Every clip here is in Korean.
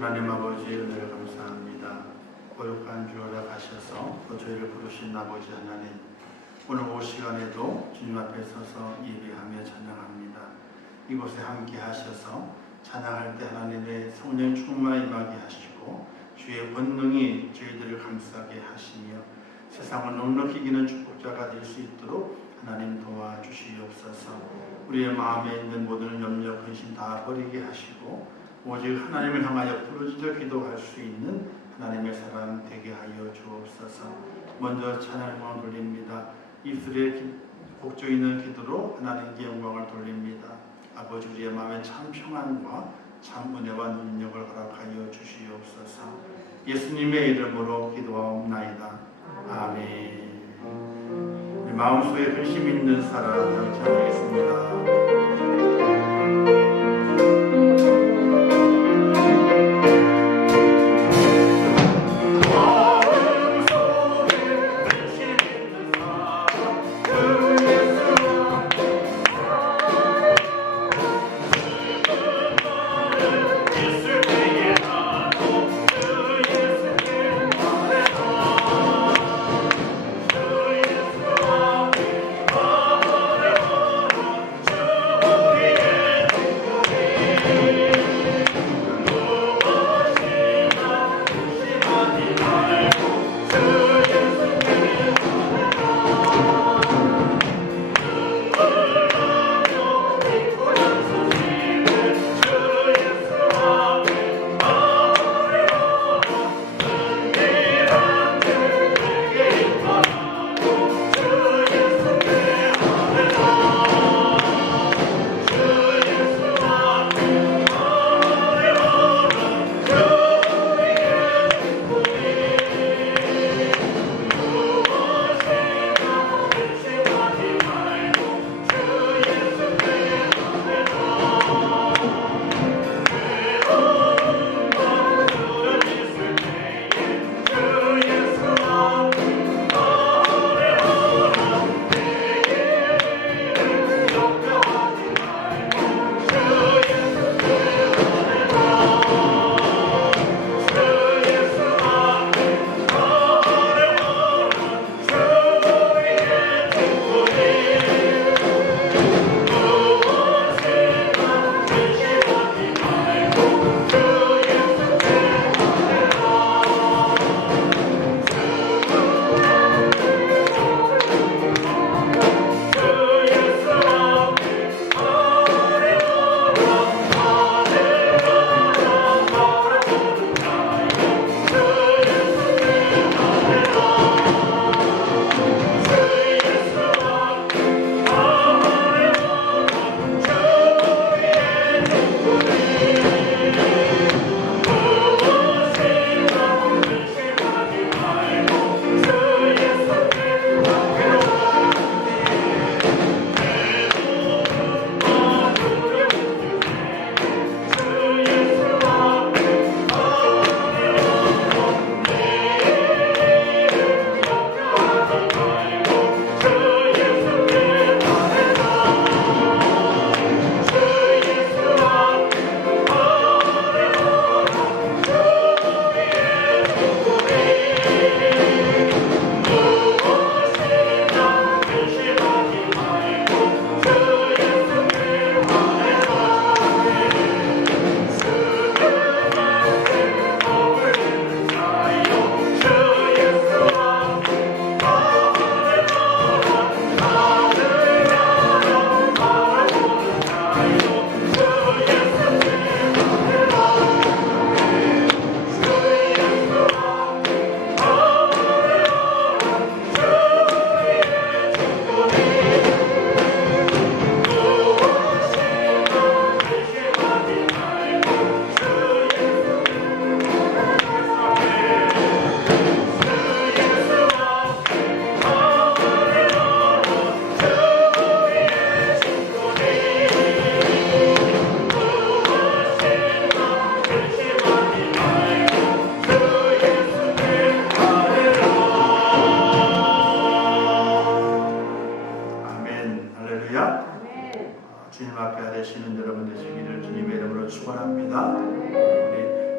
하나님 아버지 은혜를 감사합니다. 거룩한 주 허락하셔서 또 저희를 부르신 아버지 하나님, 오늘 오후 시간에도 주님 앞에 서서 예배하며 찬양합니다. 이곳에 함께 하셔서 찬양할 때 하나님의 성령 충만히 임하게 하시고 주의 권능이 저희들을 감싸게 하시며 세상을 넉넉히 이기는 축복자가 될 수 있도록 하나님 도와주시옵소서. 우리의 마음에 있는 모든 염려 근심 다 버리게 하시고 오직 하나님을 향하여 부르짖어 기도할 수 있는 하나님의 사람 되게 하여 주옵소서. 먼저 찬양을 돌립니다. 입술에 곡조 있는 기도로 하나님께 영광을 돌립니다. 아버지, 우리의 마음에 참 평안과 참 은혜와 능력을 허락하여 주시옵소서. 예수님의 이름으로 기도하옵나이다. 아멘. 우리 마음속에 근심 있는 사람 찬양하겠습니다.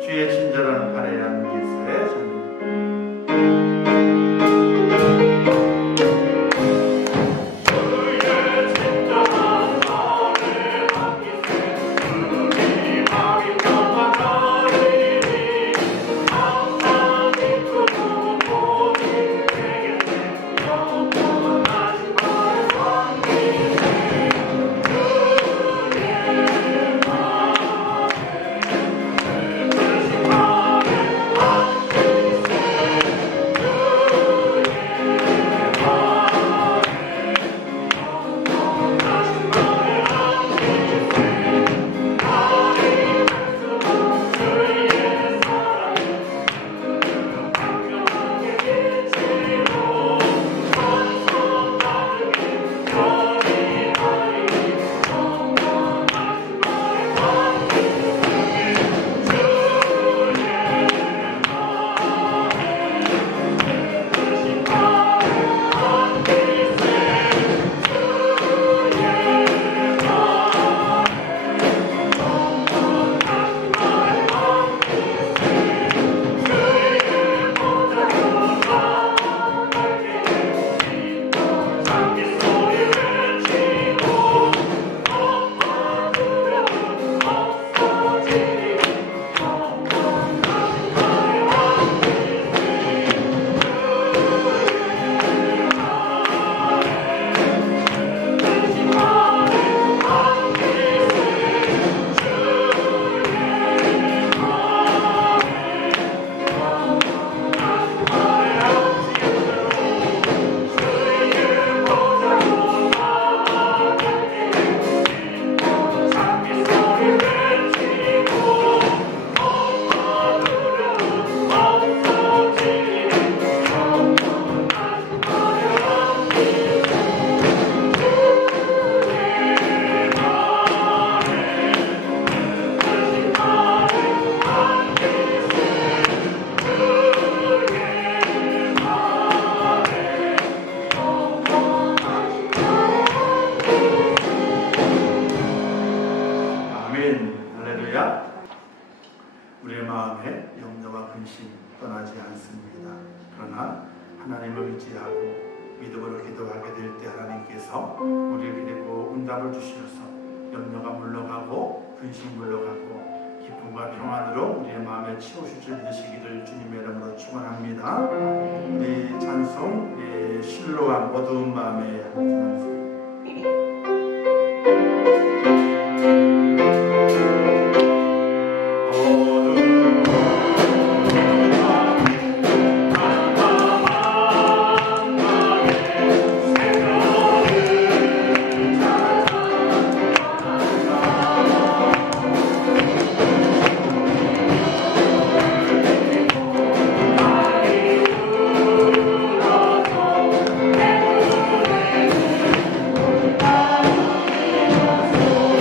주의 친절한 발에 안기세 전입니다. 우리의 마음에 염려와 근심 떠나지 않습니다. 그러나 하나님을 의지하고 믿음으로 기도하게 될 때 하나님께서 우리를 기대고 응답을 주시어서 염려가 물러가고 근심 물러가고 기쁨과 평안으로 우리의 마음에 채우실 줄 믿으시기를 주님의 이름으로 축원합니다. 우리 찬송 실로암 어두운 마음에 찬송. Oh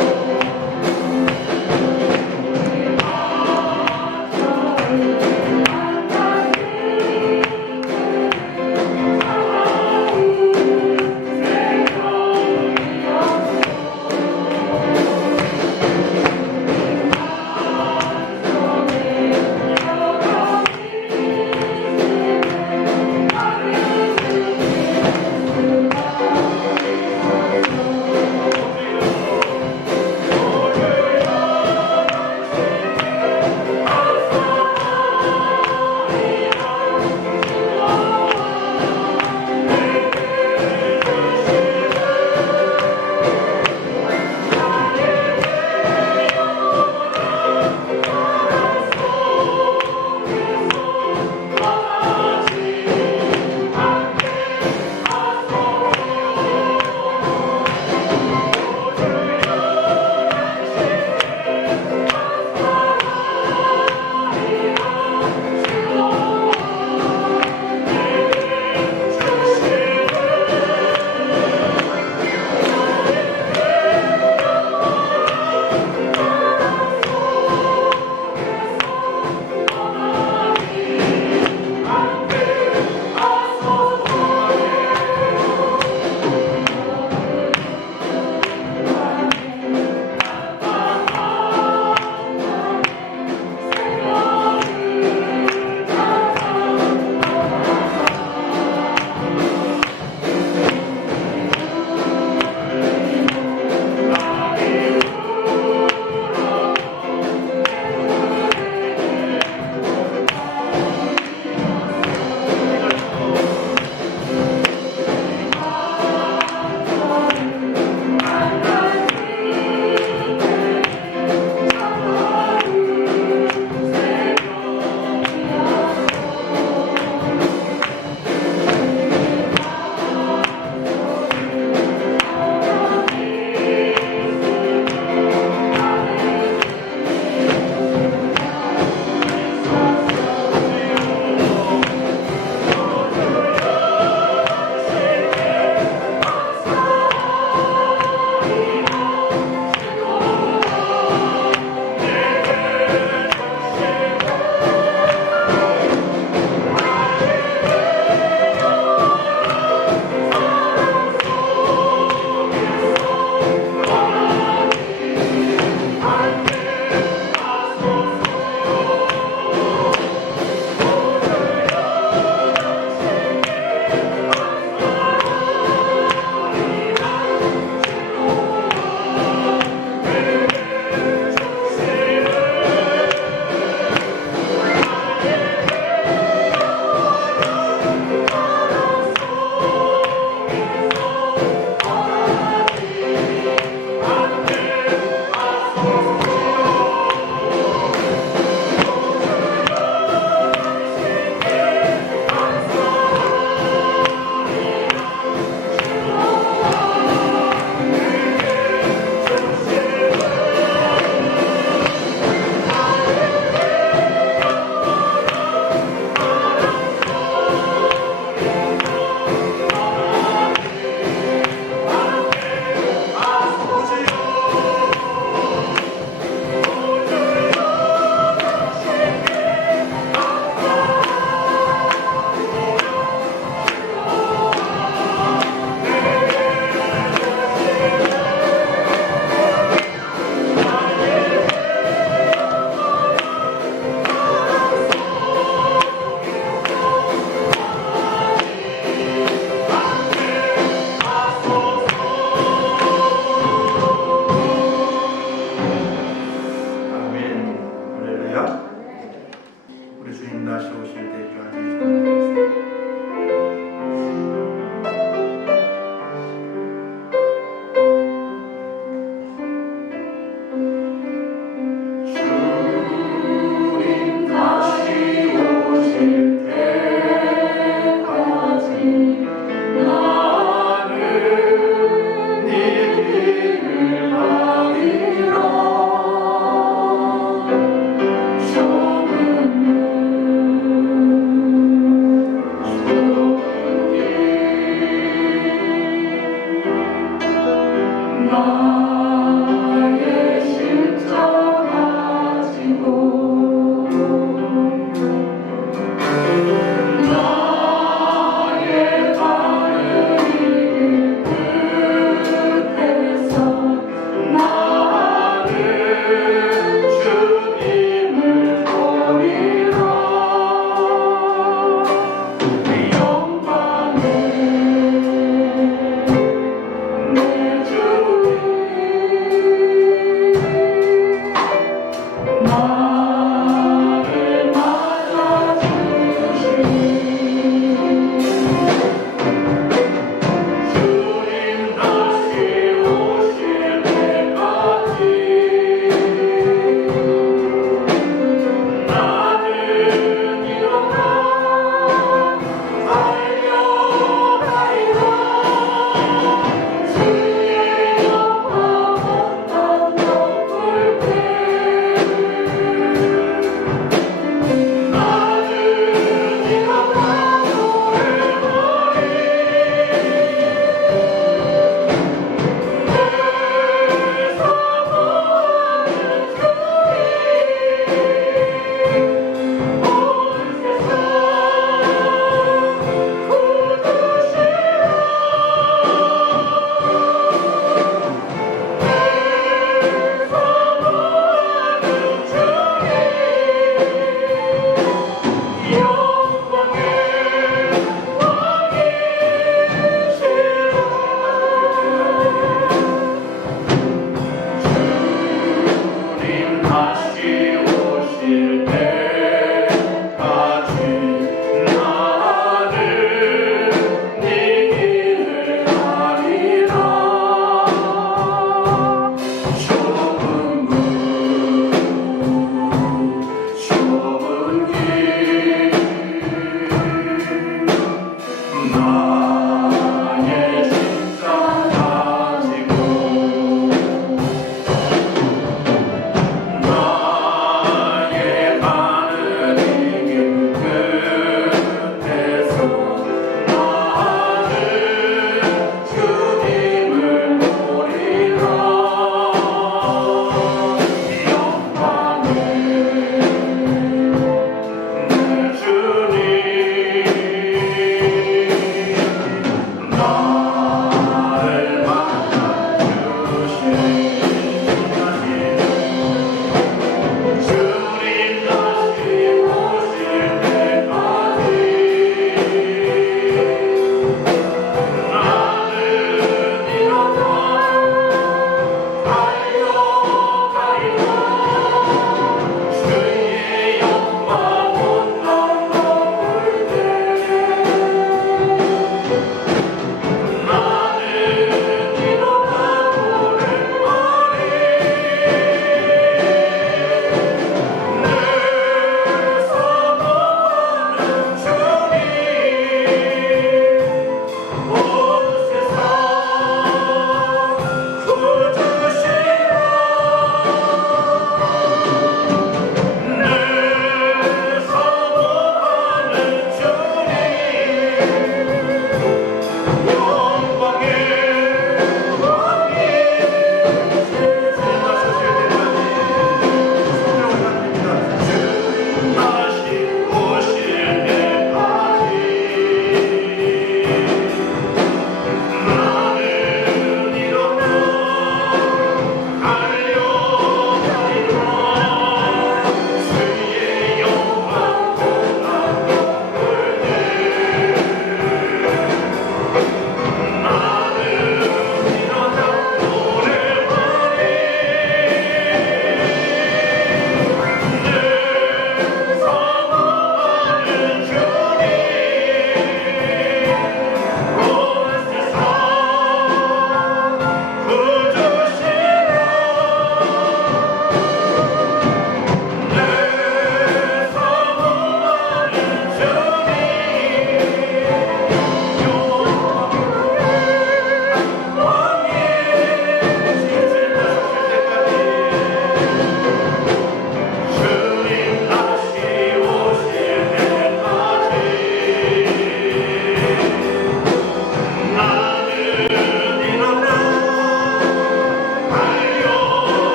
우리 주님 다시 오실 때까지 찬양하겠습니다.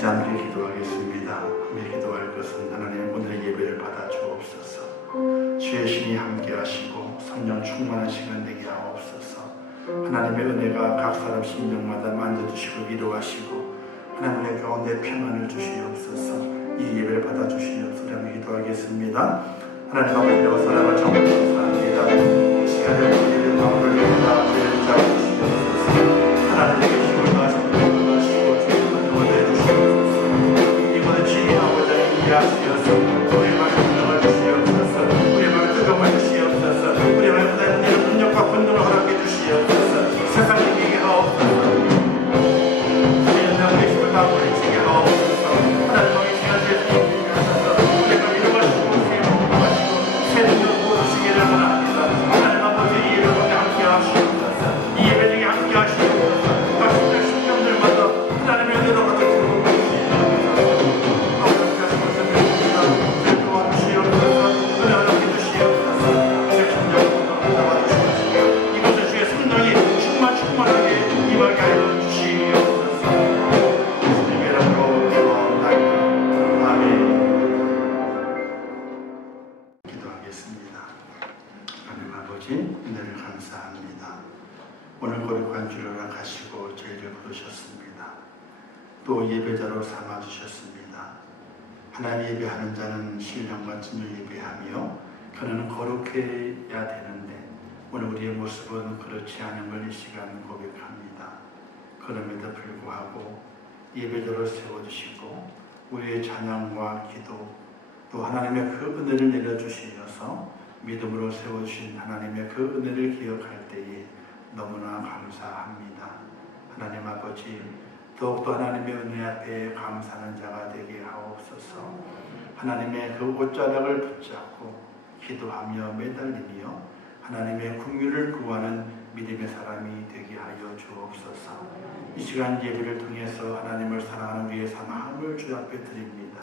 이제 함께 기도하겠습니다. 함께 기도할 것은 하나님 오늘의 예배를 받아 주옵소서. 주의 신이 함께 하시고 성령 충만한 시간 되게 하옵소서. 하나님의 은혜가 각 사람 심령마다 만져주시고 위로하시고 하나님의 가운데 평안을 주시옵소서. 이 예배를 받아 주시옵소서. 함께 기도하겠습니다. 하나님 아버지와 사랑을 정말 감사합니다. 이 시간에 우리의 마음을 열어라 죄를 잡으시옵소서. 하나님의 힘을 다하시고 주님을 내주시옵소서. 이번에 주님하고자 인도하시옵소서. 우리의 마음에 분명을 주시옵소서. 우리의 마음에 뜨거움을 주시옵소서. 우리의 마음에 하나님의 능력과 권능을 허락해 주시옵소서. 세상에 이기게 하옵소서. 주의 은혜와 힘을 다 부리치게 하옵소서. 하나님 왕의 시간 제수님 또 예배자로 삼아주셨습니다. 하나님 예배하는 자는 신령과 진을 예배하며 그는 거룩해야 되는데 오늘 우리의 모습은 그렇지 않은 걸 이 시간 고백합니다. 그럼에도 불구하고 예배자로 세워주시고 우리의 찬양과 기도 또 하나님의 그 은혜를 내려주시어서 믿음으로 세워주신 하나님의 그 은혜를 기억할 때에 너무나 감사합니다. 하나님 아버지 더욱더 하나님의 은혜 앞에 감사하는 자가 되게 하옵소서. 하나님의 그 옷자락을 붙잡고 기도하며 매달리며 하나님의 긍휼을 구하는 믿음의 사람이 되게 하여 주옵소서. 이 시간 예배를 통해서 하나님을 사랑하는 우리의 마음을 주 앞에 드립니다.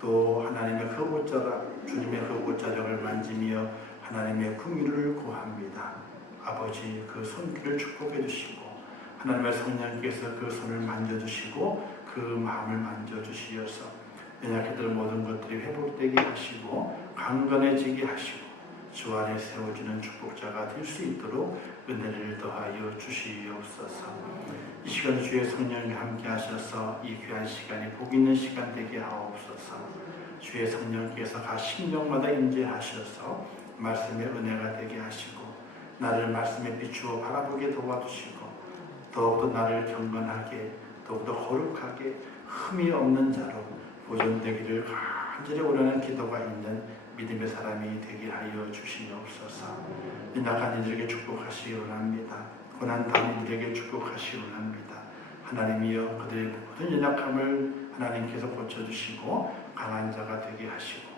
또 하나님의 그 옷자락, 주님의 그 옷자락을 만지며 하나님의 긍휼을 구합니다. 아버지 그 손길을 축복해 주시고 하나님의 성령께서 그 손을 만져주시고 그 마음을 만져주시어서 연약했던 모든 것들이 회복되게 하시고 강건해지게 하시고 주 안에 세워주는 축복자가 될 수 있도록 은혜를 더하여 주시옵소서. 이 시간 주의 성령이 함께 하셔서 이 귀한 시간이 복 있는 시간 되게 하옵소서. 주의 성령께서 각 심령마다 임재하셔서 말씀의 은혜가 되게 하시고 나를 말씀에 비추어 바라보게 도와주시고 더욱더 나를 경건하게 더욱더 거룩하게 흠이 없는 자로 보존되기를 간절히 원하는 기도가 있는 믿음의 사람이 되게 하여 주시옵소서. 연약한 이들에게 축복하시기 원합니다. 고난당한 이들에게 축복하시기 원합니다. 하나님이여 그들의 모든 연약함을 하나님께서 고쳐주시고 강한 자가 되게 하시고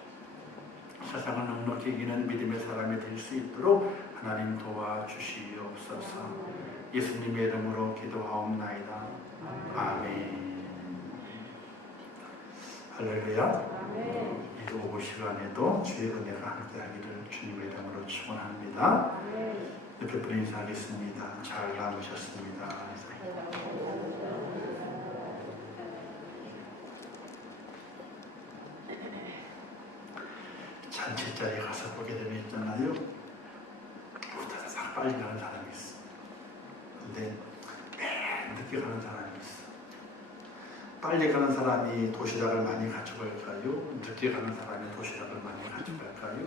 세상을 넉넉히 이기는 믿음의 사람이 될 수 있도록 하나님 도와주시옵소서. 예수님의 이름으로 기도하옵나이다. 아멘. 할렐루야. 이 오후 시간에도 주의 은혜가 함께하기를 주님의 이름으로 축원합니다. 옆에 분 인사하겠습니다. 잘 나오셨습니다. 잔치자리에 가서 보게 되면 있잖아요. 후다닥 빨리 가는 사람이 있어. 근데 맨 늦게 가는 사람이 있어. 빨리 가는 사람이 도시락을 많이 가져갈까요? 늦게 가는 사람이 도시락을 많이 가져갈까요?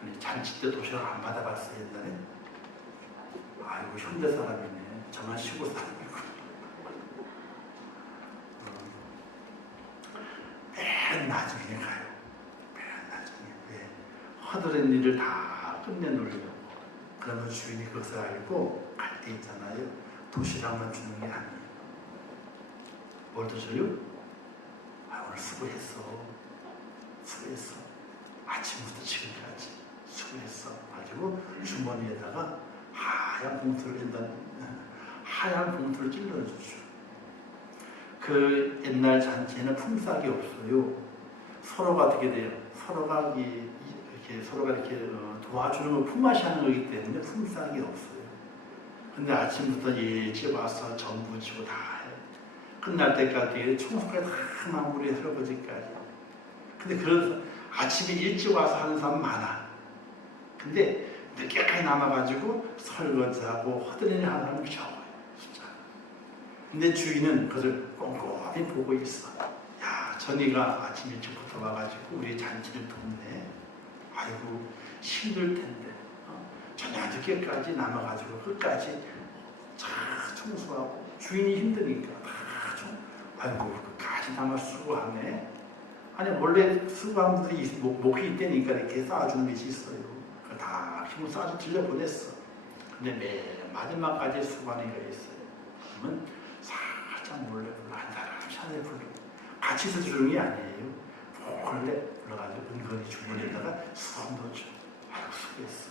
아니 잔치 때 도시락 안 받아봤어요 옛날에? 아이고 현대 사람이네. 저만 시골 사람이고. 맨 나중에 가요. 맨 나중에. 왜? 허드렛 일을 다 끝내놓으려고. 그러면 주인이 그것을 알고 갈 때 있잖아요. 도시락만 주는 게 아니에요. 뭘 드셔요? 아, 오늘 수고했어. 수고했어. 아침부터 지금까지 수고했어. 가지고 주머니에다가 하얀 봉투를 찔러주죠. 그 옛날 잔치에는 품삯이 없어요. 서로가 어떻게 돼요? 서로가 이렇게 도와주는 거 품앗이 하는 거기 때문에 품삯이 없어요. 근데 아침부터 일찍 와서 전부 치고 다 끝날 때까지 청소까지 다 마무리 설거지까지. 근데 그런 아침에 일찍 와서 하는 사람 많아. 근데 늦게까지 남아가지고 설거지하고 허드렛일 하는 사람이 적어요. 진짜. 근데 주인은 그것을 꼼꼼히 보고 있어. 야, 전이가 아침 일찍부터 와가지고 우리 잔치를 돕네. 아이고 힘들 텐데. 저녁 늦게까지 남아가지고 끝까지 잘 청소하고 주인이 힘드니까 다 좀 아이고 끝까지 남아 수고하네. 아니 원래 수고한 분들이 목이 있다니까 이렇게 쌓아주는 것이 있어요. 다 힘을 쌓아서 들려보냈어. 근데 맨 마지막까지 수고하는 게 있어요. 그러면 살짝 몰래 불러 한 사람 샤넬 불러 같이 있어 주는 게 아니에요. 몰래 불러가지고 은근히 주머니에다가 수건 넣어줘. 아이고 수고했어.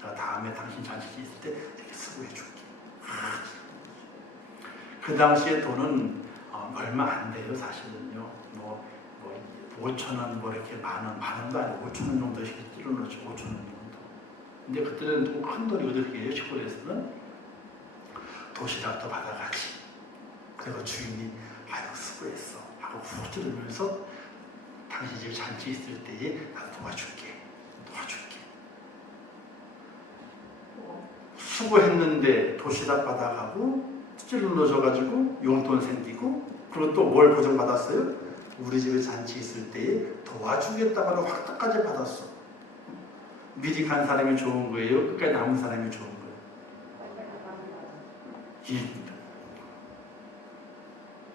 내가 다음에 당신 잔치 있을 때 이렇게 수고해줄게. 그 당시에 돈은 얼마 안 돼요. 사실은요. 뭐 5,000원 뭐 이렇게 만 원도 아니고 5,000원 정도씩 찔러놓죠. 5,000원 정도. 근데 그때는 큰 돈이거든요. 그게 시골에서는 도시락도 받아가지. 그리고 주인이 아유 수고했어 하고 훅 찌르면서 당신 집 잔치 있을 때에 나 도와줄게. 수고했는데 도시락 받아가고 찔러 넣어줘가지고 용돈 생기고 그리고 또 뭘 보전받았어요? 우리 집에 잔치 있을 때에 도와주겠다고 하는 확답까지 받았어. 미리 간 사람이 좋은 거예요? 끝까지 남은 사람이 좋은 거예요? 이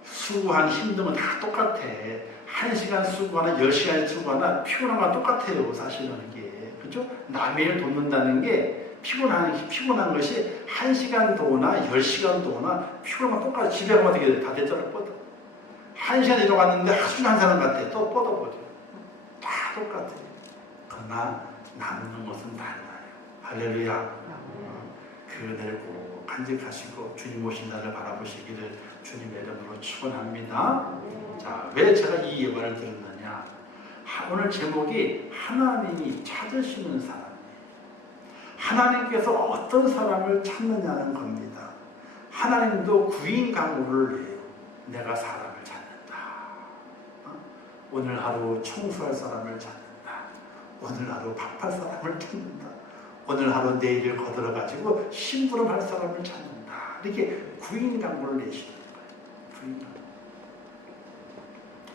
수고한 힘든 건 다 똑같아. 1시간 수고하나 10시간 수고하나 피곤한 건 똑같아요. 사실은 이게. 그렇죠? 남의 일 돕는다는 게 피곤한 것이 1시간 도나 10시간 도나 피곤한 건 똑같아. 집에 가면 어떻게 다 됐잖아. 뻗어. 1시간 일어났는데 하루 한 사람 같아. 또 뻗어보죠. 다 똑같아. 그러나 남는 것은 달라요. 할렐루야. 그 은혜를 꼭 간직하시고 주님 오신 날을 바라보시기를 주님의 이름으로 축원합니다. 자, 왜 제가 이 예언을 들었느냐? 오늘 제목이 하나님이 찾으시는 사람. 하나님께서 어떤 사람을 찾느냐는 겁니다. 하나님도 구인 강구를 해요. 내가 사람을 찾는다. 오늘 하루 청소할 사람을 찾는다. 오늘 하루 밥할 사람을 찾는다. 오늘 하루 내일을 거들어가지고 심부름할 사람을 찾는다. 이렇게 구인 강구를 내시는 거예요. 구인 강구.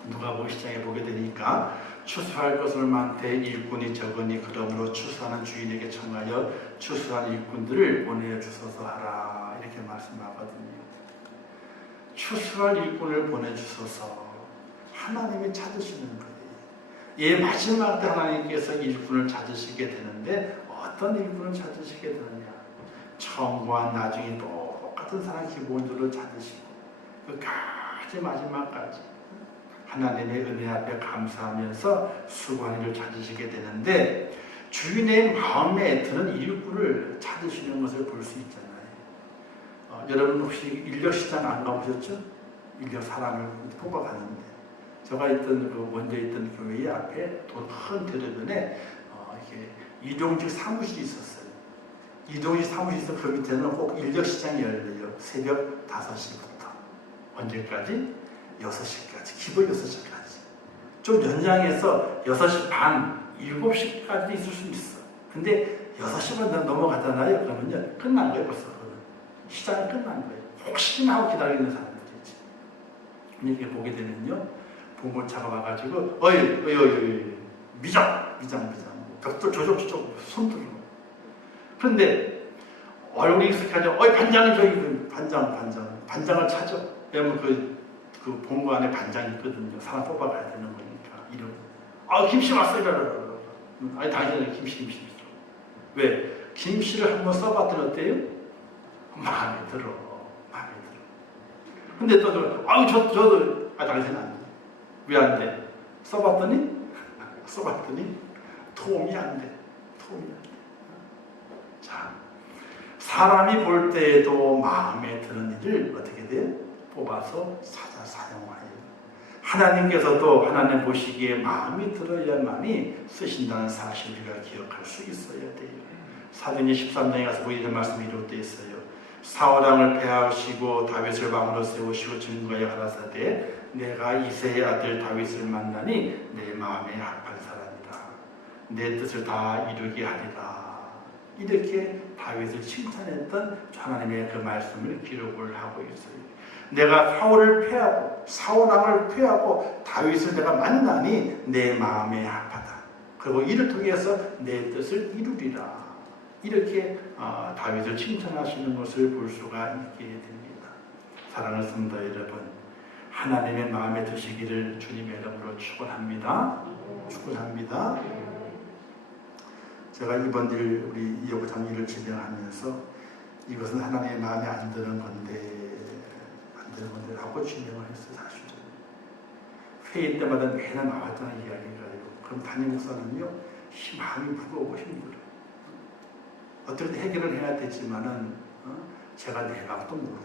누가복음 10장에 보게 되니까 추수할 것을 많되 일꾼이 적으니 그러므로 추수하는 주인에게 청하여 추수한 일꾼들을 보내주소서 하라. 이렇게 말씀하거든요. 추수할 일꾼을 보내주소서. 하나님이 찾으시는 거예요. 예, 마지막 때 하나님께서 일꾼을 찾으시게 되는데 어떤 일꾼을 찾으시게 되느냐? 처음과 나중에 똑같은 사람 기본적으로 찾으시고 끝까지 마지막까지 하나님의 은혜 앞에 감사하면서 수고한 일을 찾으시게 되는데 주인의 마음에 드는 일꾼을 찾으시는 것을 볼 수 있잖아요. 여러분 혹시 인력시장 안 가보셨죠? 인력 사람을 뽑아가는데 제가 있던 먼저 있던 교회 앞에 큰 대로변에 이렇게 이동직 사무실이 있었어요. 이동직 사무실에서 그 밑에는 꼭 인력시장이 열려요. 새벽 5시부터 언제까지? 6시까지, 기본 6시까지. 좀 연장해서 6시 반, 7시까지 있을 수 있어. 근데 6시만 넘어가잖아요. 그러면요, 끝난 거예요, 벌써. 시장이 끝난 거예요. 혹시나 하고 기다리는 사람들이지. 이렇게 보게 되면요, 봉고차가 와가지고, 어이, 미장. 벽돌 저쪽 손 들고. 그런데 얼굴이 익숙하죠. 반장이 저기, 반장을 찾아. 왜냐면 그 본부 안에 반장이 있거든요. 사람 뽑아가야 되는 거니까. 이름. 김씨 왔어요. 아니, 당연히 김씨. 왜? 김씨를 한번 써봤더니 어때요? 마음에 들어. 근데 또, 저도, 당신은 안 돼. 왜 안 돼? 써봤더니 도움이 안 돼. 자, 사람이 볼 때에도 마음에 드는 일을 어떻게 돼요? 뽑아서 찾아 사용하여. 하나님께서도 하나님 보시기에 마음이 들어야만이 쓰신다는 사실을 우리가 기억할 수 있어야 돼요. 사도행전 13장에 가서 보이는 말씀이 이렇게 되어 있어요. 사울왕을 패하시고 다윗을 왕으로 세우시고 증거에 가라사대 내가 이새의 아들 다윗을 만나니 내 마음에 합한 사람이다. 내 뜻을 다 이루게 하리라. 이렇게 다윗을 칭찬했던 하나님의 그 말씀을 기록을 하고 있어요. 내가 사울을 패하고 사울왕을 패하고 다윗을 내가 만나니 내 마음에 합하다. 그리고 이를 통해서 내 뜻을 이루리라. 이렇게 다윗을 칭찬하시는 것을 볼 수가 있게 됩니다. 사랑하는 성도 여러분, 하나님의 마음에 드시기를 주님의 이름으로 축원합니다. 축원합니다. 제가 이번 일 우리 이호장 일을 진행하면서 이것은 하나님의 마음에 안 드는 건데 라고 진행을 했어요. 사실은 회의 때마다 매일 나왔던 이야기가요. 그럼 담임 목사는요 마음이 무거워 힘들어요. 어떻게 해결을 해야 되지만은 제가 내막도 모르고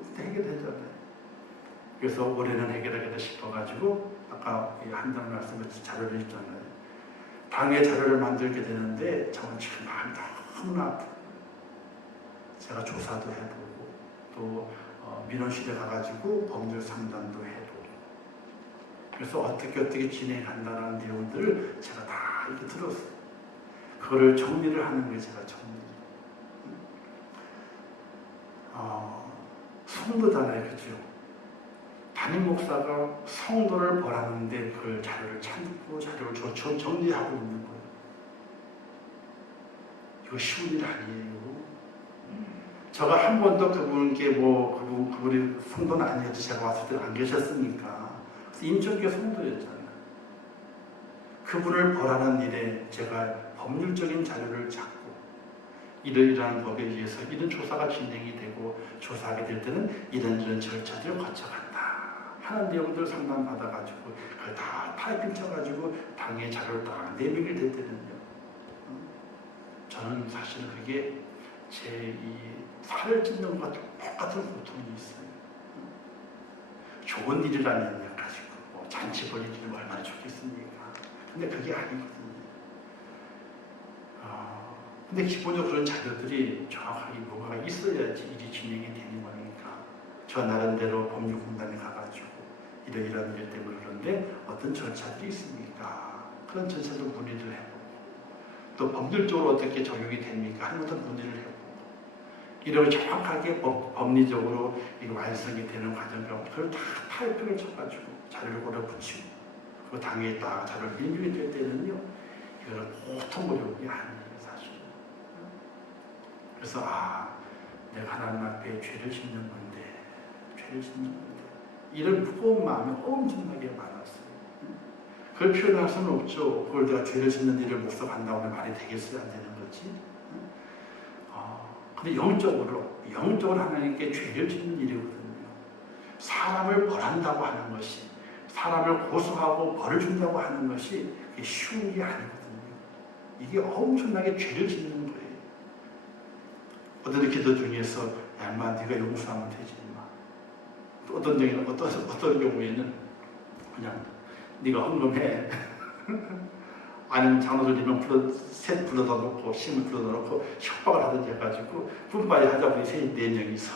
어떻게 해결하잖아요. 그래서 올해는 해결하겠다 싶어가지고 아까 한다는 말씀을 자료를 했잖아요. 당의 자료를 만들게 되는데 저는 지금 마음이 너무나 아프고 제가 조사도 해보고 또 민원실에 가가지고 법률 상담도 해보고 그래서 어떻게 진행한다는 내용들을 제가 다 이렇게 들었어요. 그거를 정리를 하는 게 제가 정리. 성도잖아요, 그죠? 담임 목사가 성도를 벌하는데 그걸 자료를 찾고 자료를 정리하고 있는 거예요. 이거 쉬운 일 아니에요. 제가 한 번도 그분께 그분이 성도는 아니었지 제가 왔을 때 안 계셨으니까 인적계 성도였잖아요. 그분을 벌하는 일에 제가 법률적인 자료를 찾고 이러이러한 법에 의해서 이런 조사가 진행이 되고 조사하게 될 때는 이런 절차들을 거쳐간다 하는 내용들을 상담받아가지고 그걸 다 타이핑 쳐가지고 당의 자료를 다 내밀게 될 때는요. 저는 사실은 그게 제 이 살을 찢는 것과 똑같은 고통이 있어요. 좋은 일이라면 가지고 잔치 벌이기는 얼마나 좋겠습니까? 근데 그게 아니거든요. 근데 기본적으로 그런 자료들이 정확하게 뭐가 있어야지 일이 진행이 되는 거니까 저 나름대로 법률공단에 가가지고 이런 일 때문에 그런데 어떤 절차들이 있습니까? 그런 절차도 문의를 해보고 또 법률적으로 어떻게 적용이 됩니까? 하는 것도 문의를 해보고 이런 정확하게 법리적으로 완성이 되는 과정을 그걸 다 타이핑을 쳐가지고 자료를 고려 붙이고 그 당에 딱 자료를 인용이 될 때는요 이거는 보통 어려운 게 아니에요 사실. 그래서 내가 하나님 앞에 죄를 짓는 건데 이런 무거운 마음이 엄청나게 많았어요. 그걸 표현할 수는 없죠. 그걸 내가 죄를 짓는 일을 목사한다고 하면 말이 되겠어요? 안 되는 거지. 근데 영적으로 하나님께 죄를 짓는 일이거든요. 사람을 벌한다고 하는 것이 사람을 고소하고 벌을 준다고 하는 것이 쉬운 게 아니거든요. 이게 엄청나게 죄를 짓는 거예요. 어떤 기도 중에서 야마 네가 용서하면 되지 마. 또 어떤 경우에는 그냥 네가 헌금해. 아니면 장로들이면 셋 불러다 놓고 심을 불러다 놓고 협박을 하든지 해가지고 분바이 하자고 셋 4명이서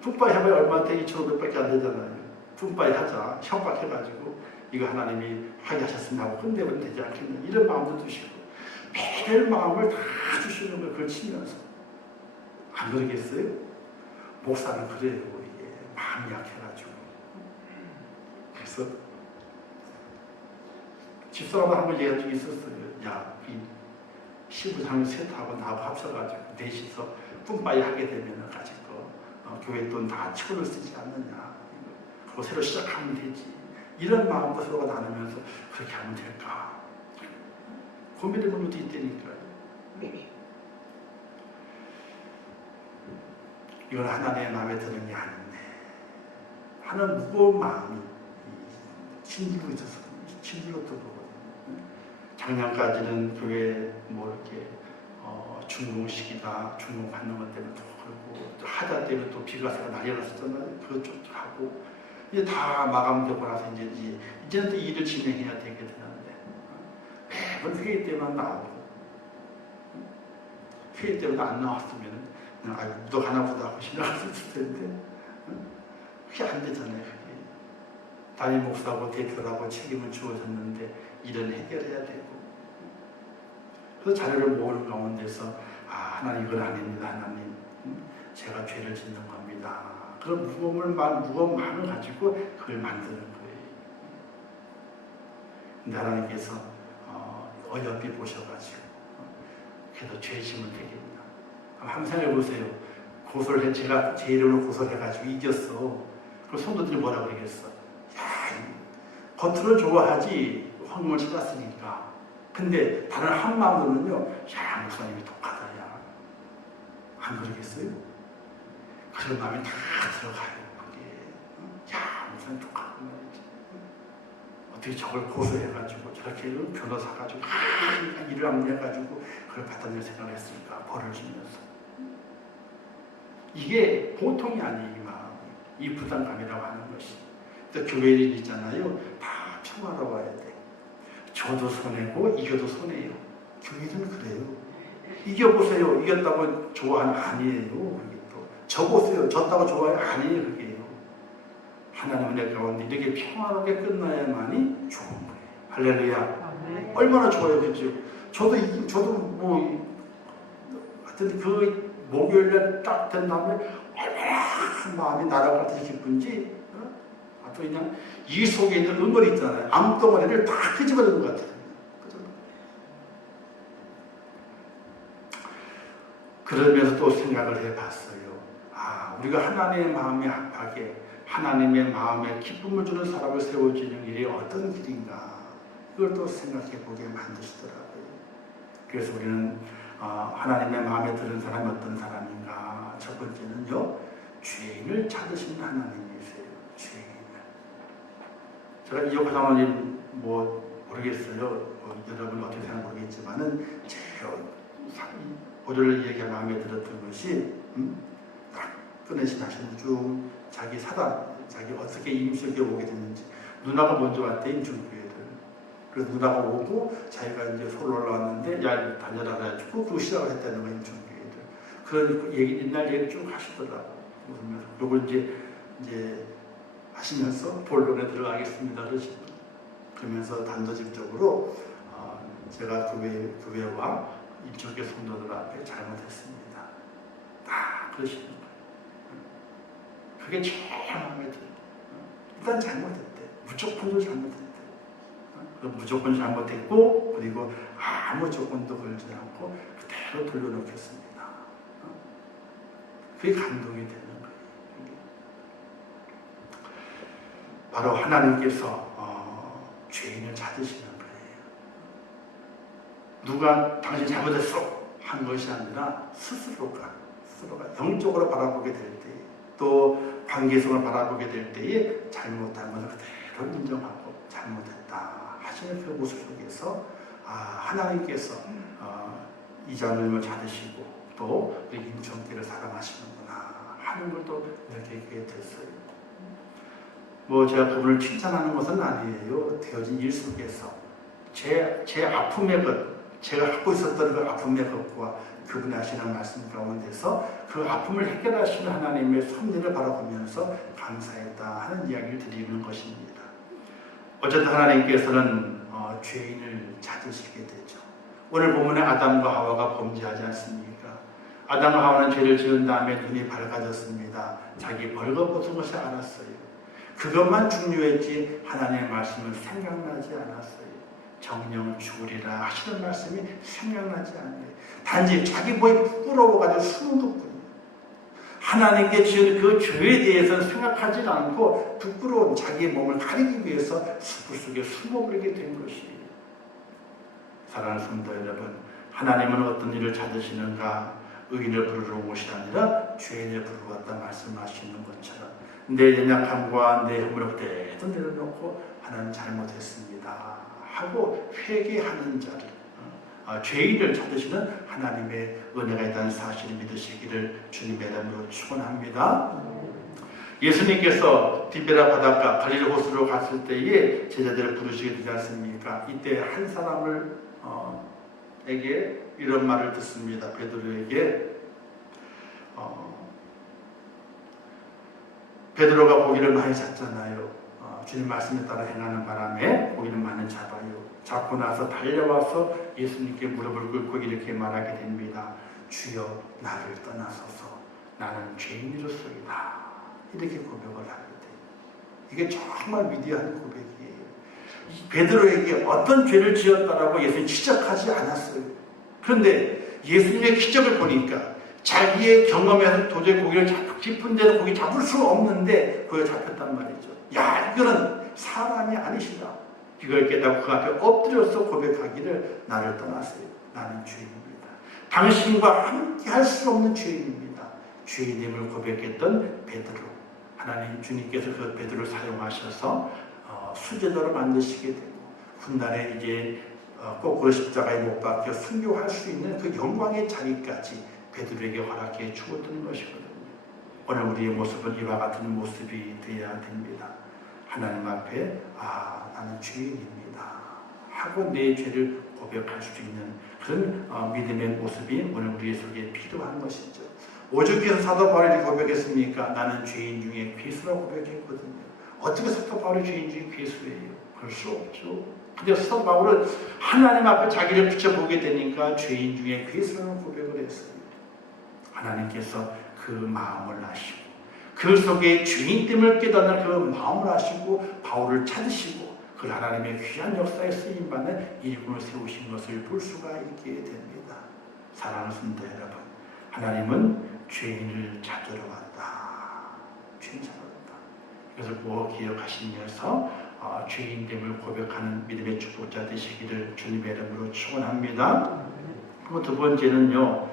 분바이 해봐야 얼마 돼? 2,500밖에 안 되잖아요. 분바이 하자 협박해가지고 이거 하나님이 하게 하셨으면 하고 끝내면 되지 않겠냐 이런 마음도 드시고 매일 마음을 다 주시는 걸 그걸 치면서 안 그러겠어요? 목사는 그래요. 이게 마음이 약해가지고 그래서 집사람도 한번 얘기한 적이 있었어요. 야, 이 시부장을 셋하고 나하고 합쳐가지고 넷이서 뿜빠이 하게 되면 가지고 교회 돈 다 치고를 쓰지 않느냐. 그거 새로 시작하면 되지. 이런 마음도 서로가 나누면서 그렇게 하면 될까. 고민의 문도 있다니까요. 이건 하나님의 마음에 드는 게 아닌데 하는 무거운 마음이 힘들고 있어서 힘들었던 거거든요. 작년까지는 교회 이렇게 중공식이다 중공 받는 것 때문에 또 그러고 또 하자 때문에 또 비가 새가 난리 났었잖아요. 그것도 하고 이제 다 마감되고 나서 이제는 또 일을 진행해야 되게 되는데 매번 회의 때만 나오고 회의 때마다 안 나왔으면 무덕 하나 보다 하고 지나갔을 텐데 그게 안 되잖아요. 그게. 담임 목사하고 대표라고 책임을 주어졌는데 일은 해결해야 되고, 그래서 자료를 모으는 가운데서 하나님 이건 아닙니다. 하나님 제가 죄를 짓는 겁니다. 그런 무거운 마음을 가지고 그걸 만드는 거예요. 근데 하나님께서 어여삐 보셔가지고 그래도 죄심을 드립니다. 한번 생각해보세요. 고소를 해, 제가 제 이름으로 고소를 해가지고 이겼어. 그럼 성도들이 뭐라 그러겠어? 야, 겉으로 좋아하지 황금을 찾았으니까. 근데 다른 한 마음으로는요, 야, 목사님이 독하다, 야. 안 그러겠어요? 그런 마음이 다 들어가요. 그게. 야, 목사님 독하구나. 어떻게 저걸 고소해가지고 저렇게 변호사 가지고 일을 암내가지고 그걸 받아낼 생각을 했을까? 벌을 주면서. 이게 보통이 아니에요. 이 마음. 이 부담감이라고 하는 것이. 또 교회 일 있잖아요. 다 평화로워야 돼. 저도 손해고 이겨도 손해요. 교회는 그래요. 이겨보세요. 이겼다고 좋아하는 아니에요. 그게 또 져보세요. 졌다고 좋아해 아니에요. 그게요. 하나님의 내 가운데 이렇게 평화롭게 끝나야만이 좋은 거예요. 할렐루야. 얼마나 좋아요, 그죠? 저도 뭐 하여튼 그 목요일날 딱 된 다음에 얼마나 마음이 날아갈 때 기쁜지, 또 그냥 이 속에 있는 응어리 있잖아요. 암덩어리를 다 끄집어내는 것 같아요. 그러면서 또 생각을 해봤어요. 우리가 하나님의 마음에 합하게 하나님의 마음에 기쁨을 주는 사람을 세워주는 일이 어떤 길인가, 그걸 또 생각해 보게 만드시더라고요. 그래서 우리는 하나님의 마음에 드는 사람이 어떤 사람인가. 첫 번째는요, 죄인을 찾으시는 하나님이세요. 죄인을. 제가 이혁화 장로님 모르겠어요. 여러분 어떻게 생각하는지 모르겠지만은 제가 보도를 얘기가 마음에 들었던 것이 딱 꺼내신 하시는 중 자기 사단, 자기 어떻게 임시에 오게 됐는지. 누나가 먼저 왔대, 임충교회를. 그래서 누나가 오고 자기가 이제 서울 올라왔는데 야 다녀라 해가지고 그 시작을 했다는 거예요, 임충교회를. 그런 얘기 옛날 얘기 쭉 하시더라고. 그러면서 요걸 이제 하시면서 본론에 들어가겠습니다 그러면서 단도직적으로 제가 교회와 이쪽의 성도들 앞에 잘못했습니다. 다 그러시는 거예요. 그게 제일 마음에 들어요. 일단 잘못했대. 무조건도 잘못했대. 무조건 잘못했고, 그리고 아무 조건도 걸지 않고 그대로 돌려놓겠습니다. 그게 감동이 되는 거예요. 바로 하나님께서 죄인을 찾으시는 거예요. 누가 당신 잘못했어 한 것이 아니라 스스로가 영적으로 바라보게 될 때, 또 관계성을 바라보게 될 때에 잘못한 것을 그대로 인정하고 잘못했다 하시는 그 모습 속에서 하나님께서 이 장면을 찾으시고 또 우리 임종태를 사랑하시는구나 하는 걸 또 느끼게 됐어요. 제가 그분을 칭찬하는 것은 아니에요. 되어진 일 속에서 제 아픔의 것, 제가 갖고 있었던 그 아픔의 것과 그분이 하시는 말씀 가운데서 그 아픔을 해결하시는 하나님의 섭리를 바라보면서 감사했다 하는 이야기를 드리는 것입니다. 어쨌든 하나님께서는 죄인을 찾으시게 되죠. 오늘 본문에 아담과 하와가 범죄하지 않습니까? 아담과 하와는 죄를 지은 다음에 눈이 밝아졌습니다. 자기 벌거벗은 것을 알았어요. 그것만 중요했지 하나님의 말씀은 생각나지 않았어요. 정령 죽으리라 하시는 말씀이 생각나지 않아요. 단지 자기 몸이 부끄러워가지고 숨은 것뿐이에요. 하나님께 지은 그 죄에 대해서는 생각하지 않고 부끄러운 자기의 몸을 가리기 위해서 숲을 속에 숨어버리게 된 것이에요. 사랑하는 성도 여러분, 하나님은 어떤 일을 찾으시는가? 의인을 부르러 온 것이 아니라 죄인을 부르러 왔다 말씀하시는 것처럼 내 연약함과 내 허물을 그대로 내려놓고 하나님 잘못했습니다 하고 회개하는 자를, 죄인을 찾으시는 하나님의 은혜가 있다는 사실을 믿으시기를 주님의 이름으로 축원합니다. 예수님께서 디베라 바닷가 갈릴리 호수로 갔을 때에 제자들을 부르시게 되지 않습니까? 이때 한 사람을 에게 이런 말을 듣습니다. 베드로에게 베드로가 고기를 많이 잡잖아요. 주님 말씀에 따라 행하는 바람에 고기를 많이 잡아요. 잡고 나서 달려와서 예수님께 무릎을 꿇고 이렇게 말하게 됩니다. 주여 나를 떠나소서 나는 죄인이로소이다. 이렇게 고백을 하게 돼요. 이게 정말 위대한 고백이에요. 베드로에게 어떤 죄를 지었다라고 예수님이 지적하지 않았어요. 그런데 예수님의 기적을 보니까 자기의 경험에서 도저히 고기를 깊은 데서 고기 잡을 수 없는데 거기에 잡혔단 말이죠. 야, 이거는 사람이 아니시다. 이걸 깨닫고 그 앞에 엎드려서 고백하기를 나를 떠났어요. 나는 죄인입니다. 당신과 함께 할 수 없는 죄인입니다. 죄인임을 고백했던 베드로. 하나님 주님께서 그 베드로를 사용하셔서 수제자로 만드시게 되고 훗날에 이제 거꾸로 십자가에 못 박혀 순교할 수 있는 그 영광의 자리까지 베드로에게 허락해 주었던 것이거든요. 오늘 우리의 모습은 이와 같은 모습이 되어야 됩니다. 하나님 앞에 나는 죄인입니다 하고 내 죄를 고백할 수 있는 그런 믿음의 모습이 오늘 우리 속에 필요한 것이죠. 오죽해서 사도 바울이 고백했습니까? 나는 죄인 중에 괴수라고 고백했거든요. 어떻게 사도 바울이 죄인 중에 괴수예요? 그럴 수 없죠. 근데 사도 바울은 하나님 앞에 자기를 비춰보게 되니까 죄인 중에 괴수라는 고백을 했어요. 하나님께서 그 마음을 아시고 그 속에 주인됨을 깨닫는 그 마음을 아시고 바울을 찾으시고 그 하나님의 귀한 역사에 쓰임받는 일꾼을 세우신 것을 볼 수가 있게 됩니다. 사랑하는 성도 여러분, 하나님은 죄인을 찾으러 왔다. 죄인 찾으러 왔다. 이것을 꼭 기억하시면서 죄인됨을 고백하는 믿음의 축복자 되시기를 주님의 이름으로 축원합니다. 그리고 두 번째는요,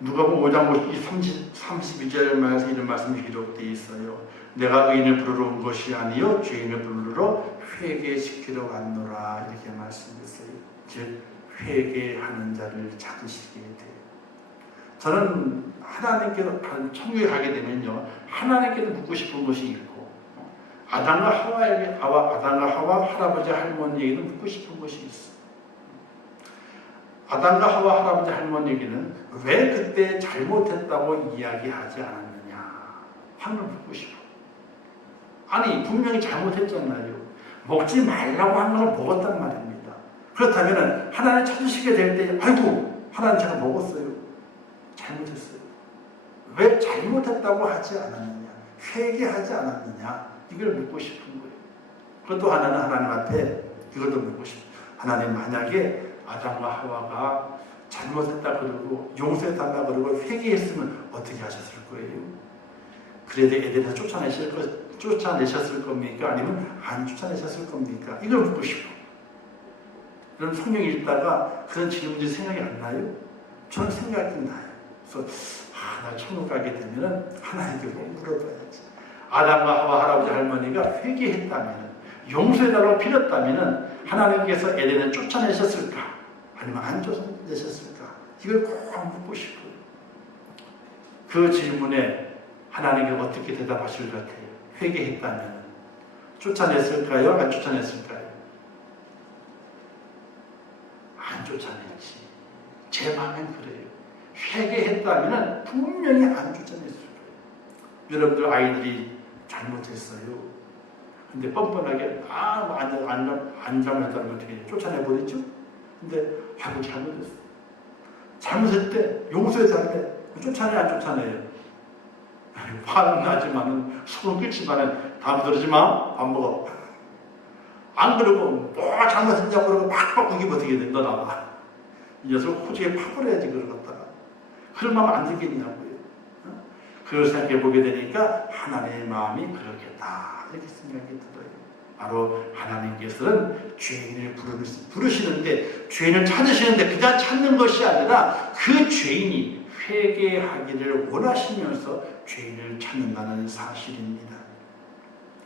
누가복음 5장 32절 말씀 이런 말씀이 기록되어 있어요. 내가 의인을 부르러 온 것이 아니요 죄인을 부르러 회개시키러 왔노라 이렇게 말씀했어요. 즉 회개하는 자를 찾으시게 돼요. 저는 하나님께서 천국에 가게 되면요 하나님께서 묻고 싶은 것이 있고 아담과 하와 할아버지 할머니에게는 묻고 싶은 것이 있어요. 아담과 하와 할아버지 할머니에게는 왜 그때 잘못했다고 이야기하지 않았느냐 하는 묻고 싶어. 아니 분명히 잘못했잖아요. 먹지 말라고 한 걸 먹었단 말입니다. 그렇다면 하나님 찾으시게 될 때 아이고 하나님 제가 먹었어요. 잘못했어요. 왜 잘못했다고 하지 않았느냐 회개하지 않았느냐 이걸 묻고 싶은 거예요. 그것도 하나는 하나님 앞에 이것도 묻고 싶어요. 하나님 만약에 아담과 하와가 잘못했다 그러고 용서해달라 그러고 회개했으면 어떻게 하셨을 거예요? 그래도 에덴에서 쫓아내셨을 겁니까? 아니면 안 쫓아내셨을 겁니까? 이걸 묻고 싶어. 그럼 성경 읽다가 그런 질문들이 생각이 안 나요? 저는 생각이 나요. 그래서 나 천국 가게 되면 하나님께 꼭 물어봐야지. 아담과 하와 할아버지 할머니가 회개했다면 용서해달라고 빌었다면 하나님께서 에덴을 쫓아내셨을까? 아니면 안 쫓아내셨을까? 이걸 꼭 묻고 싶어요. 그 질문에 하나님께서 어떻게 대답하실 것 같아요? 회개했다면 쫓아냈을까요? 안 쫓아냈을까요? 안 쫓아냈지. 제 마음엔 그래요. 회개했다면 분명히 안 쫓아냈을 거예요. 여러분들 아이들이 잘못했어요. 근데 뻔뻔하게 안 잘못했다면 어떻게 해요? 쫓아내버리죠? 근데 아이고 잘못했어. 잘못할 때 용서해달래. 쫓아내 안 쫓아내요? 화는 나지만은 속은 끓지만은 다음 들어지 마. 밥 먹어. 안 그러고 뭐 잘못했냐고 그러고 막 바꾸기 어떻게 돼? 너 나와. 이 녀석 호주에 파버려야지 그러겠다가. 그런 마음 안 들겠냐고요. 그걸 생각해 보게 되니까 하나님의 마음이 그렇겠다 이렇게 생각이 들어요. 바로 하나님께서는 죄인을 부르시는데 죄인을 찾으시는데 그냥 찾는 것이 아니라 그 죄인이 회개하기를 원하시면서 죄인을 찾는다는 사실입니다.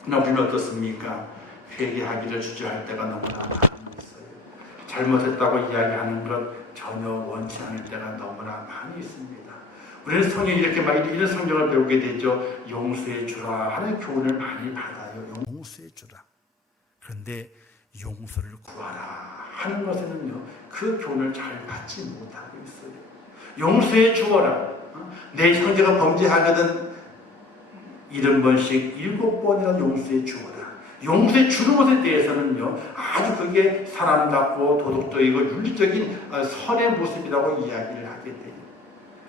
그러나 우리는 어떻습니까? 회개하기를 주저할 때가 너무나 많이 있어요. 잘못했다고 이야기하는 것 전혀 원치 않을 때가 너무나 많이 있습니다. 우리는 성경이 이렇게 이런 성경을 배우게 되죠. 용서해 주라 하는 교훈을 많이 받아요. 용서해 주라. 그런데 용서를 구하라 하는 것에는요, 그 교훈을 잘 받지 못하고 있어요. 용서해 주어라. 내 형제가 범죄하거든 70번씩 7번이나 용서해 주어라. 용서해 주는 것에 대해서는요, 아주 그게 사람답고 도덕적이고 윤리적인 선의 모습이라고 이야기를 하게 돼요.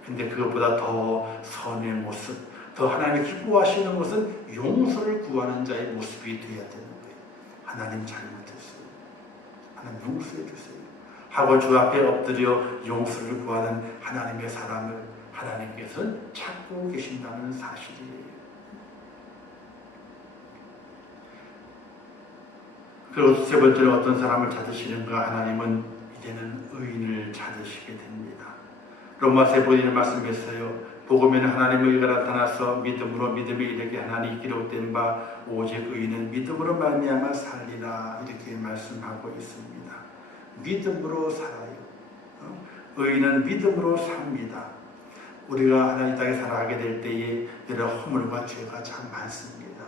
근데 그것보다 더 선의 모습, 더 하나님이 기뻐하시는 것은 용서를 구하는 자의 모습이 되어야 되는 거예요. 하나님 잘못했어요. 하나님 용서해 주세요. 하고 주 앞에 엎드려 용서를 구하는 하나님의 사람을 하나님께서는 찾고 계신다는 사실이에요. 그리고 세 번째로 어떤 사람을 찾으시는가? 하나님은 이제는 의인을 찾으시게 됩니다. 로마서에 보이는 말씀했어요. 복음에는 하나님의 의가 나타나서 믿음으로 믿음에 이르게 하나니 기록된 바 오직 의인은 믿음으로 말미암아 살리라, 이렇게 말씀하고 있습니다. 믿음으로 살아요. 의인은 믿음으로 삽니다. 우리가 하나님 땅에 살아가게 될 때에 여러 허물과 죄가 참 많습니다.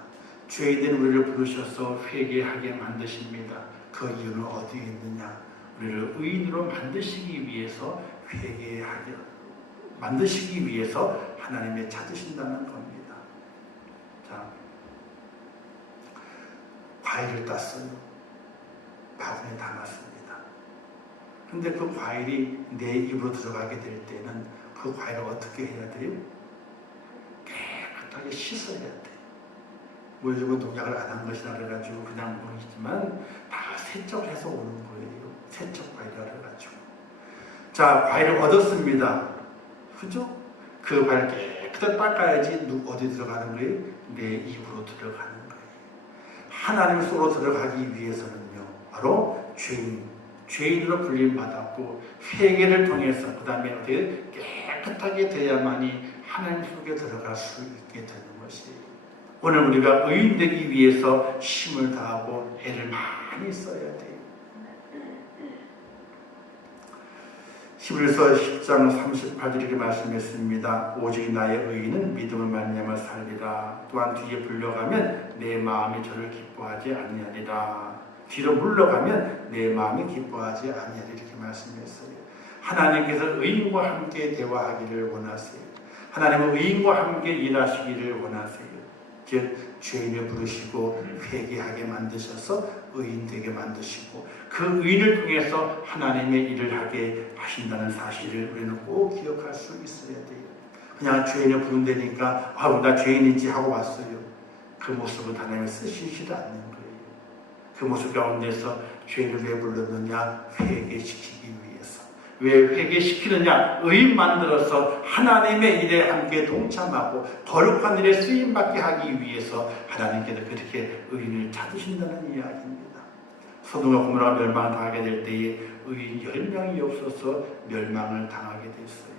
죄인된 우리를 부르셔서 회개하게 만드십니다. 그 이유는 어디에 있느냐? 우리를 의인으로 만드시기 위해서 회개하게 만드시기 위해서 하나님의 찾으신다는 겁니다. 자, 과일을 땄어요. 바구니에 담았습니다. 근데 그 과일이 내 입으로 들어가게 될 때는 그 과일을 어떻게 해야 돼요? 깨끗하게 씻어야 돼요. 뭐 요즘은 농약을 안 한 것이라 그래가지고 그냥 보이지만 다 세척해서 오는 거예요. 세척 과일이라 그래가지고. 자, 과일을 얻었습니다. 그죠? 그 과일 깨끗하게 닦아야지 어디 들어가는 거예요? 내 입으로 들어가는 거예요. 하나님 속으로 들어가기 위해서는요, 바로 죄인으로 불림받았고 회개를 통해서 그 다음에 어떻게 깨끗하게 돼야만이 하나님 속에 들어갈 수 있게 되는 것이에요. 오늘 우리가 의인 되기 위해서 힘을 다하고 애를 많이 써야 돼요. 히브리서 10장 38절 이렇게 말씀했습니다. 오직 나의 의인은 믿음을 말미암아 살리라. 또한 뒤에 불려가면 내 마음이 저를 기뻐하지 아니하리라. 뒤로 물러가면 내 마음이 기뻐하지 아니하리라, 이렇게 말씀했어요. 하나님께서 의인과 함께 대화하기를 원하세요. 하나님은 의인과 함께 일하시기를 원하세요. 즉 죄인을 부르시고 회개하게 만드셔서 의인 되게 만드시고 그 의인을 통해서 하나님의 일을 하게 하신다는 사실을 우리는 꼭 기억할 수 있어야 돼요. 그냥 죄인을 부른다니까 나 죄인이지 하고 왔어요. 그 모습은 하나님이 쓰시지 않는 거예요. 그 모습 가운데서 죄인을 왜 불렀느냐? 회개시키기 위해서. 왜 회개시키느냐? 의인 만들어서 하나님의 일에 함께 동참하고 거룩한 일에 쓰임받게 하기 위해서 하나님께서 그렇게 의인을 찾으신다는 이야기입니다. 소돔과 고모라가 멸망을 당하게 될 때에 의인 10명이 없어서 멸망을 당하게 됐어요.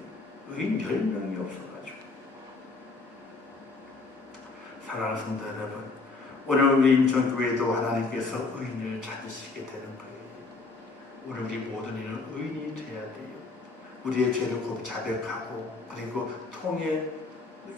의인 10명이 없어가지고. 사랑하는 성도 여러분, 오늘 우리 인천교회도 하나님께서 의인을 찾으시게 되는 거예요. 오늘 우리 모든 일은 의인이 되어야 돼요. 우리의 죄를 곧 자백하고 그리고 통해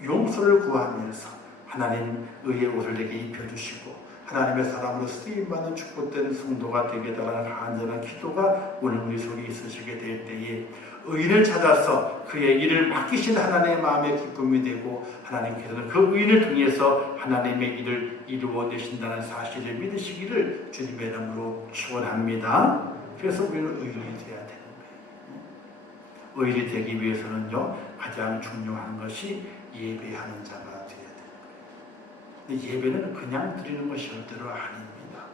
용서를 구하면서 하나님 의의 옷을 내게 입혀주시고 하나님의 사람으로 쓰임받는 축복된 성도가 되게 달라는 간절한 기도가 오늘 우리 속에 있으시게 될 때에 의인을 찾아서 그의 일을 맡기신 하나님의 마음의 기쁨이 되고 하나님께서는 그 의인을 통해서 하나님의 일을 이루어내신다는 사실을 믿으시기를 주님의 이름으로 축원합니다. 그래서 우리는 의인이 되어야 되는 거예요. 의인이 되기 위해서는요, 가장 중요한 것이 예배하는 자가 되어야 되는 거예요. 근데 예배는 그냥 드리는 것이 절대로 아닙니다.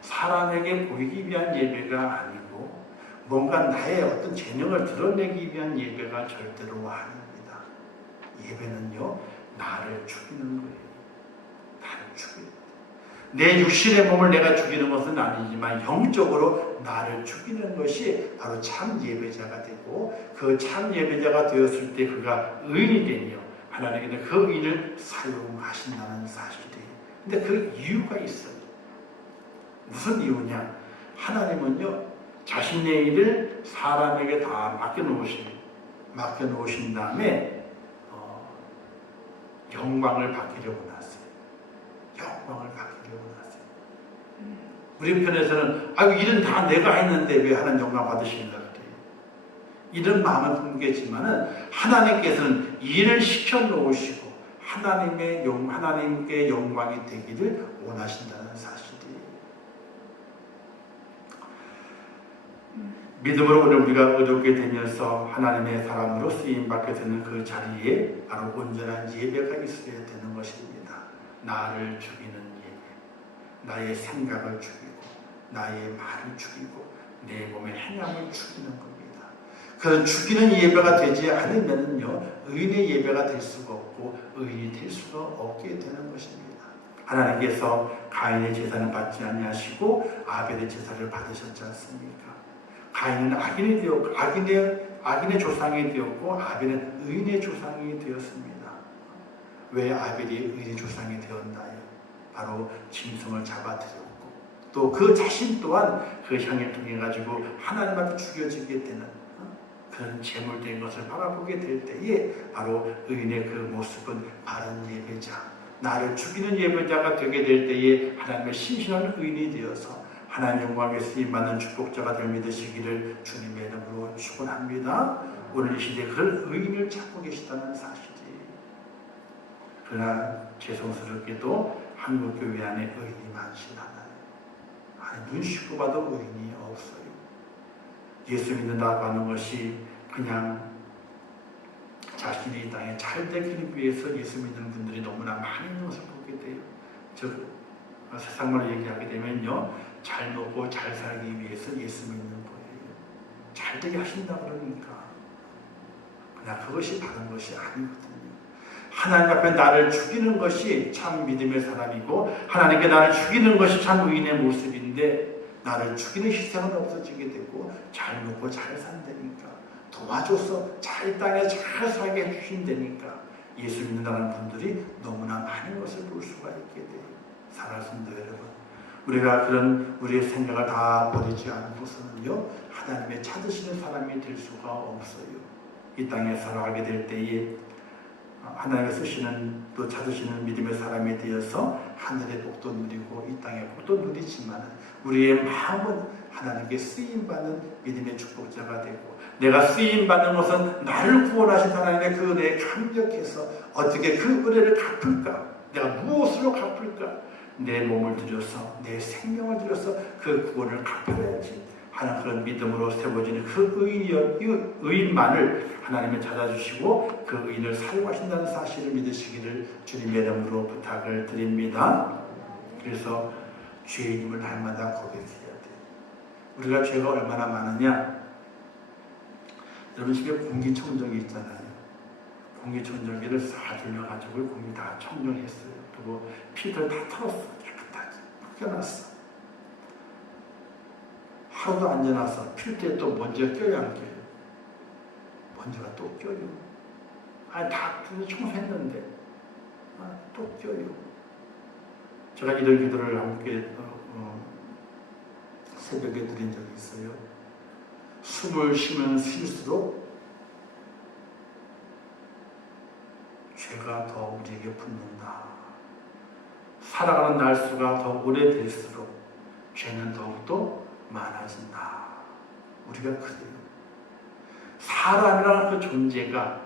사람에게 보이기 위한 예배가 아니고 뭔가 나의 어떤 재능을 드러내기 위한 예배가 절대로 아닙니다. 예배는요, 나를 죽이는 거예요. 나를 죽이는 거예요. 내 육신의 몸을 내가 죽이는 것은 아니지만 영적으로 나를 죽이는 것이 바로 참 예배자가 되고 그 참 예배자가 되었을 때 그가 의인이 되며 하나님께서 그 의인을 사용하신다는 사실이에요. 근데 그 이유가 있어요. 무슨 이유냐? 하나님은요, 자신의 일을 사람에게 다 맡겨놓으신 다음에 영광을 받기를 원하세요. 영광을 받기를 원하세요. 우리 편에서는 일은 다 내가 했는데 왜 하나님 영광 받으시는가 그래요. 이런 마음은 모르겠지만은 하나님께서는 일을 시켜 놓으시고 하나님께 영광이 되기를 원하신다는 사실이에요. 믿음으로 오늘 우리가 의롭게 되면서 하나님의 사람으로 쓰임받게 되는 그 자리에 바로 온전한 예배가 있어야 되는 것입니다. 나를 죽이는 예배, 나의 생각을 죽이고 나의 말을 죽이고 내 몸의 행함을 죽이는 겁니다. 그 죽이는 예배가 되지 않으면요 의인의 예배가 될 수가 없고 의인이 될 수가 없게 되는 것입니다. 하나님께서 가인의 제사는 받지 아니하시고 아벨의 제사를 받으셨지 않습니까? 가인은 악인이 되었고 악인의 조상이 되었고 아벨은 의인의 조상이 되었습니다. 왜 아벨이 의인의 조상이 되었나요? 바로 짐승을 잡아들였고 또 그 자신 또한 그 형을 통해 가지고 하나님 앞에 죽여지게 되는 그런 제물된 것을 바라보게 될 때에 바로 의인의 그 모습은 바른 예배자, 나를 죽이는 예배자가 되게 될 때에 하나님의 신실한 의인이 되어서 하나님 영광에 쓰임받는 축복자가 될 믿으시기를 주님의 이름으로 축원합니다. 오늘 이 시대에 그런 의인을 찾고 계시다는 사실이. 그러나 죄송스럽게도 한국교회 안에 의인이 많지 않아요. 아니, 눈 씻고 봐도 의인이 없어요. 예수 믿는다고 하는 것이 그냥 자신이 이 땅에 잘 되기 위해서 예수 믿는 분들이 너무나 많은 것을 보게 돼요. 즉 세상말로 얘기하게 되면요, 잘 먹고 잘 살기 위해서 예수 믿는 거예요. 잘 되게 하신다 그러니까. 그러나 그것이 바른 것이 아니거든요. 하나님 앞에 나를 죽이는 것이 참 믿음의 사람이고 하나님께 나를 죽이는 것이 참 의인의 모습인데 나를 죽이는 희생은 없어지게 되고 잘 먹고 잘 산다니까 도와줘서 잘 땅에 잘 살게 해주신다니까 예수 믿는다는 분들이 너무나 많은 것을 볼 수가 있게 돼요. 사랑하는 여러분, 우리가 그런 우리의 생각을 다 버리지 않고서는요 하나님의 찾으시는 사람이 될 수가 없어요. 이 땅에 살아가게 될 때에 하나님의 쓰시는 또 찾으시는 믿음의 사람이 되어서 하늘의 복도 누리고 이 땅의 복도 누리지만 우리의 마음은 하나님께 쓰임받는 믿음의 축복자가 되고 내가 쓰임받는 것은 나를 구원하신 하나님의 그 은혜에 감격해서 어떻게 그 은혜를 갚을까? 내가 무엇으로 갚을까? 내 몸을 들여서 내 생명을 들여서 그 구원을 갚아야지 하는 그런 믿음으로 세워지는 그 의인만을 하나님이 찾아주시고 그 의인을 사용하신다는 사실을 믿으시기를 주님의 이름으로 부탁을 드립니다. 그래서 죄인임을 날마다 고백해야 돼요. 우리가 죄가 얼마나 많으냐? 여러분 집에 공기청정기 있잖아요. 공기청정기를 싹 돌려가지고 공기 다 청정했어요. 그리고 필터를 다 털었어. 깨끗하게 벗겨놨어. 하루도 안 지나서 필터에 또 먼지가 껴요, 안 껴요? 먼지가 또 껴요. 아니, 다 청소했는데 또 껴요. 제가 이런 기도를 함께 새벽에 드린 적이 있어요. 숨을 쉬면 쉴수록 죄가 더 우리에게 붙는다. 살아가는 날수가 더 오래될수록 죄는 더욱더 많아진다. 우리가 그래요. 사람이라는 그 존재가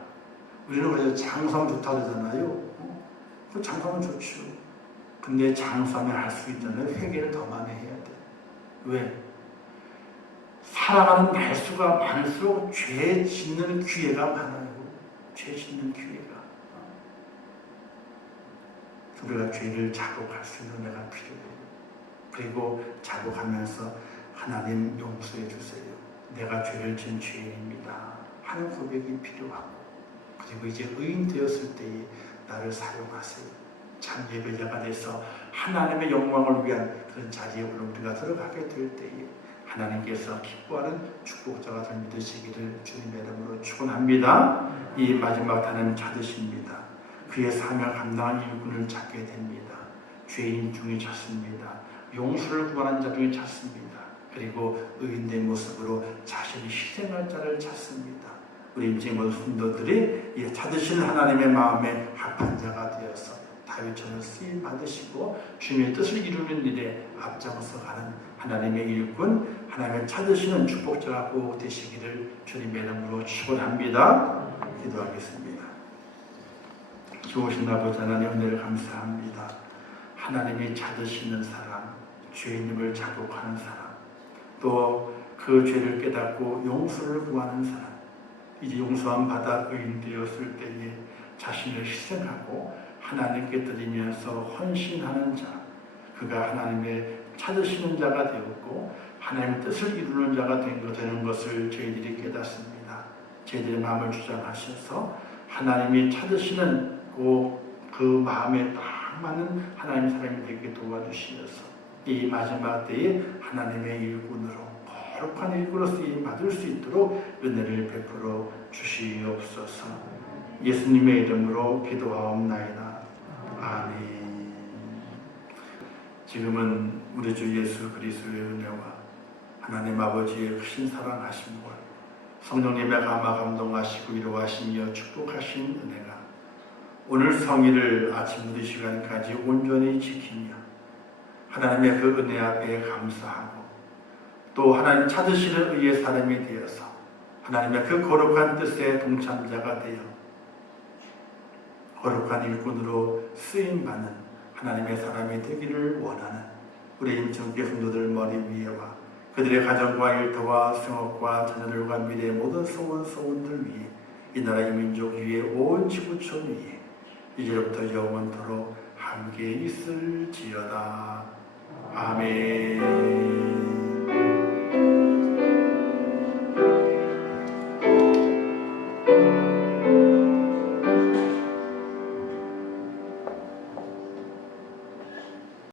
우리는 그래서 장수하면 좋다고 그러잖아요. 그 장수하면 좋죠. 근데 장수하면 할 수 있다면 회개를 더 많이 해야 돼. 왜? 살아가는 날수가 많을수록 죄 짓는 기회가 많아요. 죄 짓는 기회가. 우리가 죄를 자복할 수 있는 은혜가 필요해요. 그리고 자복하면서 하나님 용서해 주세요. 내가 죄를 지은 죄인입니다. 하는 고백이 필요하고 그리고 이제 의인 되었을 때에 나를 사용하세요. 참 예배자가 돼서 하나님의 영광을 위한 그런 자리에 우리가 들어가게 될 때에 하나님께서 기뻐하는 축복자가 될 믿으시기를 주님의 이름으로 축원합니다. 이 마지막 단은 찾으십니다. 그의 사명 감당한 일꾼을 찾게 됩니다. 죄인 중에 찾습니다. 용서를 구하는 자 중에 찾습니다. 그리고 의인된 모습으로 자신이 희생할 자를 찾습니다. 우리 인생 모든 성도들이 찾으시는 하나님의 마음에 합한 자가 되어서 다윗처럼 쓰임 받으시고 주님의 뜻을 이루는 일에 앞장서 가는 하나님의 일꾼, 하나님을 찾으시는 축복자가 꼭 되시기를 주님의 이름으로 축원합니다. 기도하겠습니다. 좋으신 아버지 하나님 은혜를 감사합니다. 하나님이 찾으시는 사람, 죄인임을 자복하는 사람, 또 그 죄를 깨닫고 용서를 구하는 사람, 이제 용서함 받아 의인 되었을 때에 자신을 희생하고 하나님께 드리면서 헌신하는 자, 그가 하나님의 찾으시는 자가 되었고 하나님의 뜻을 이루는 자가 되는 것을 저희들이 깨닫습니다. 저희들의 마음을 주장하셔서 하나님이 찾으시는 그 마음에 딱 맞는 하나님의 사람이 되게 도와주시어서 이 마지막 때에 하나님의 일꾼으로 거룩한 일꾼으로 쓰임 받을 수 있도록 은혜를 베풀어 주시옵소서. 예수님의 이름으로 기도하옵나이다. 아멘. 지금은 우리 주 예수 그리스도의 은혜와 하나님 아버지의 크신 사랑하심과 성령님의 감화 감동하시고 위로하시며 축복하신 은혜가 오늘 성일을 아침 무디 시간까지 온전히 지키며 하나님의 그 은혜 앞에 감사하고 또 하나님 찾으시는 의의 사람이 되어서 하나님의 그 거룩한 뜻에 동참자가 되어 거룩한 일꾼으로 쓰임받는 하나님의 사람이 되기를 원하는 우리 임청교 성도들 머리 위에와 그들의 가정과 일터와 생업과 자녀들과 미래의 모든 소원들 위에 이 나라의 민족 위에 온 지구촌 위에 이제부터 영원토록 함께 있을지어다. 아멘.